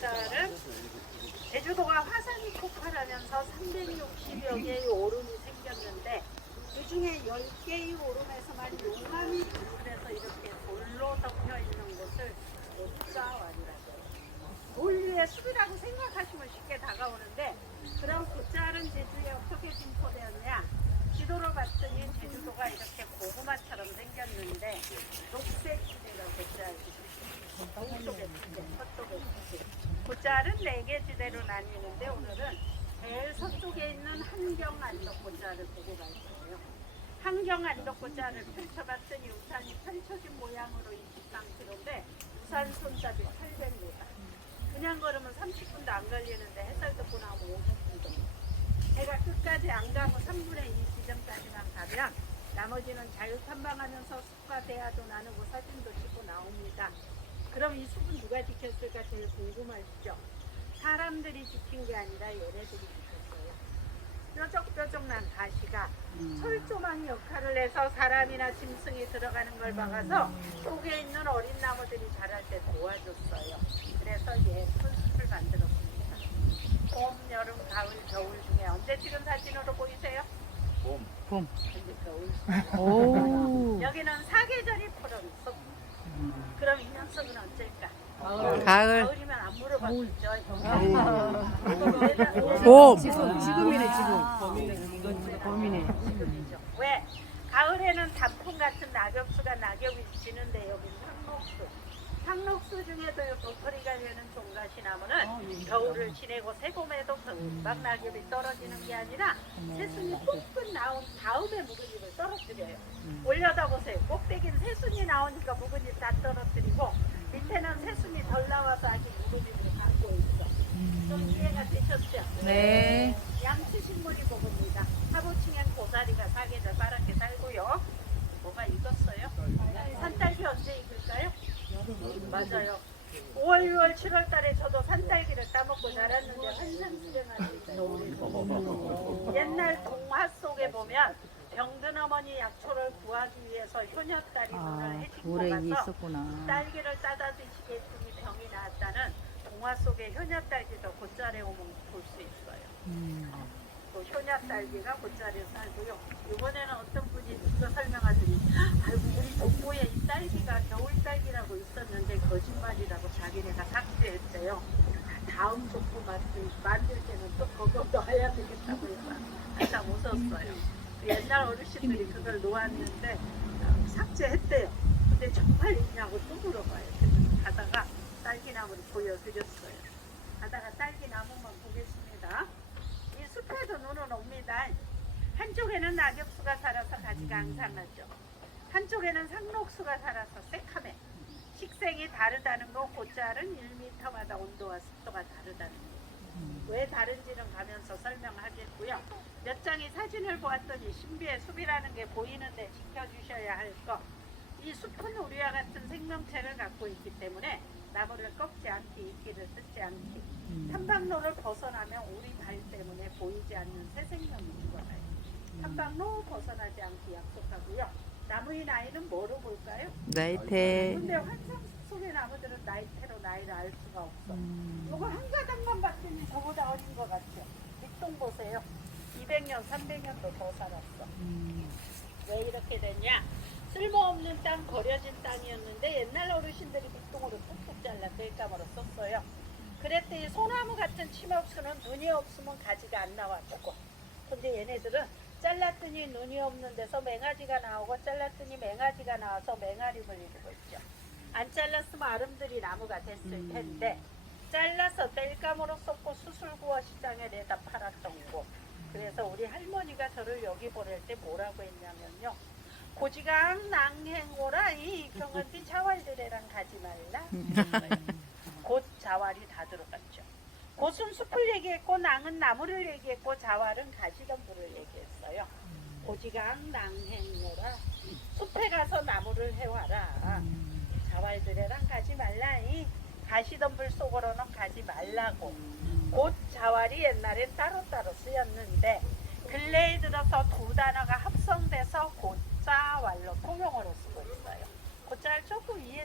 고짤은 제주도가 화산이 폭발하면서 360여 개의 오름이 생겼는데 그 중에 10개의 오름에서만 용암이 분출해서 이렇게 돌로 덮여 있는 곳을 해요. 돌 위에 숲이라고 생각하시면 쉽게 다가오는데 그럼 고짤은 제주에 어떻게 진포되었냐? 지도를 봤더니 제주도가 이렇게 고구마처럼 생겼는데 녹색 지대가 고짤 동쪽에 지대, 서쪽에 지대. 고짤은 네개 지대로 나뉘는데 오늘은 제일 서쪽에 있는 한경 안덕 고짤을 보고 갈 거예요. 한경 안덕 고짤을 펼쳐봤더니 우산이 펼쳐진 모양으로 23km인데 우산 손잡이 800m. 그냥 걸으면 30분도 안 걸리는데 햇살 덮고 나오면 50분 정도. 해가 끝까지 안 가고 3분의 2 지점까지만 가면 나머지는 자유 탐방하면서 숲과 대화도 나누고 사진도 찍고 나옵니다. 그럼 이 숲은 누가 지켰을까 제일 궁금하시죠? 사람들이 지킨 게 아니라 얘네들이 지켰어요. 뾰족뾰족 난 가시가 철조망 역할을 해서 사람이나 짐승이 들어가는 걸 막아서 속에 있는 어린 나무들이 자랄 때 도와줬어요. 그래서 예쁜 숲을 만들었습니다. 봄, 여름, 가을, 겨울 중에 언제 찍은 사진으로 보이세요? 봄. 봄. 근데 겨울. 오. 여기는 사계절이 푸른 숲. 그럼 이 녀석은 언제일까? 가을. 가을이면 안 물어봤죠. 봄. 지금 지금이네 지금. 봄이네. 지금이죠. 왜? 가을에는 단풍 같은 낙엽수가 낙엽이 지는데 여기는 상록수. 상록수 중에도토리가 되는 종가시 나무는 겨울을 지내고 새봄에도 금방 낙엽이 떨어지는 게 아니라 새순이 뿜뿜 나온 다음에 묵은 잎을 떨어뜨려요. 올려다 보세요. 꼭대기는 새순이 나오니까 묵은 잎 다 떨어뜨리고 밑에는 새순이 덜 나와서 아직 묵은 잎을 갖고 있어. 좀 이해가 되셨죠? 네. 양치 식물이 먹습니다. 하부층엔 고사리가 사계절 빠랗게 살고요. 뭐가 익었어요? 산딸기 언제 익을까요? 맞아요. 5월, 6월, 7월 달에 저도 산딸기를 따먹고 자랐는데 환상수령하니까 옛날 동화 속에 보면 병든 어머니 약초를 구하기 위해서 효녀딸이 눈을 아, 해집고 돌에 가서. 딸기를 따다 드시게 했더니 병이 나았다는 동화 속의 효녀딸기도 곧잘에 오면 볼 수 있어요. 음. 또 효녀 딸기가 곧잘에 살고요. 이번에는 어떤 분이 누가 설명하더니 아이고 우리 동부에 이 딸기가 겨울 딸기라고 있었는데 거짓말이라고 자기네가 삭제했대요. 다음 족보 만들, 만들 때는 또 그거 넣어야 되겠다고 해서 한참 웃었어요. 옛날 어르신들이 그걸 놓았는데 어, 삭제했대요. 근데 정말 있냐고 또 물어봐요. 그래서 가다가 딸기나무를 보여드렸어요. 가다가 딸기나무만 보겠습니다. 이 숲에도 눈은 옵니다. 한쪽에는 낙엽수가 살아서 가지가 앙상하죠. 한쪽에는 상록수가 살아서 새카매. 식생이 다르다는 거 고짤은 1m마다 온도와 습도가 다르다는 거. 왜 다른지는 가면서 설명하겠고요. 몇 장의 사진을 보았더니 신비의 숲이라는 게 보이는데 지켜주셔야 할 거. 이 숲은 우리와 같은 생명체를 갖고 있기 때문에 나무를 꺾지 않기, 이끼를 뜯지 않기. 탐방로를 벗어나면 우리 발 때문에 보이지 않는 새 생명이 죽어가요. 탐방로 벗어나지 않기 약속하고요. 나무의 나이는 뭐로 볼까요? 나이테. 근데 환상 속의 나무들은 나이테로 나이를 알 수가 없어. 음. 요거 한 가닥만 봤더니 저보다 어린 것 같죠? 밑동 보세요. 200년, 300년도 더 살았어. 음. 왜 이렇게 됐냐? 쓸모없는 땅, 버려진 땅이었는데 옛날 어르신들이 밑동으로 뚝뚝 잘라 땔감으로 썼어요. 그랬더니 소나무 같은 침엽수는 눈이 없으면 가지가 안 나와 죽어. 근데 얘네들은 잘랐더니 눈이 없는 데서 맹아지가 나오고 잘랐더니 맹아지가 나와서 맹아림을 이루고 있죠. 안 잘랐으면 아름드리 나무가 됐을 텐데 잘라서 땔감으로 썼고 수술구워 시장에 내다 팔았던 곳. 그래서 우리 할머니가 저를 여기 보낼 때 뭐라고 했냐면요. 고지강 낭행오라 이 경한띠 자왈들이랑 가지 말라. 곧 자왈이 다 들어갔죠. 곧은 숲을 얘기했고 낭은 나무를 얘기했고 자왈은 가시덤불을 얘기했어요. 고지강 낭행오라 숲에 가서 나무를 해와라. 자왈들이랑 가지 말라. 이 가시덤불 속으로는 가지 말라고. 곧 자왈이 옛날엔 따로따로 쓰였는데 근래에 들어서 두 단어가 합성돼서 곧자왈로 통용어로 쓰고 있어요. 곧자를 조금 이해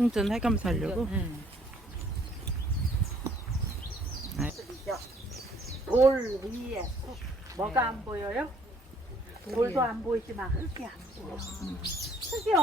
충전 해감 살려고. 돌 위에 흙. 뭐가 안 보여요? 돌도 안 보이지만 흙이 안 보여. 흙이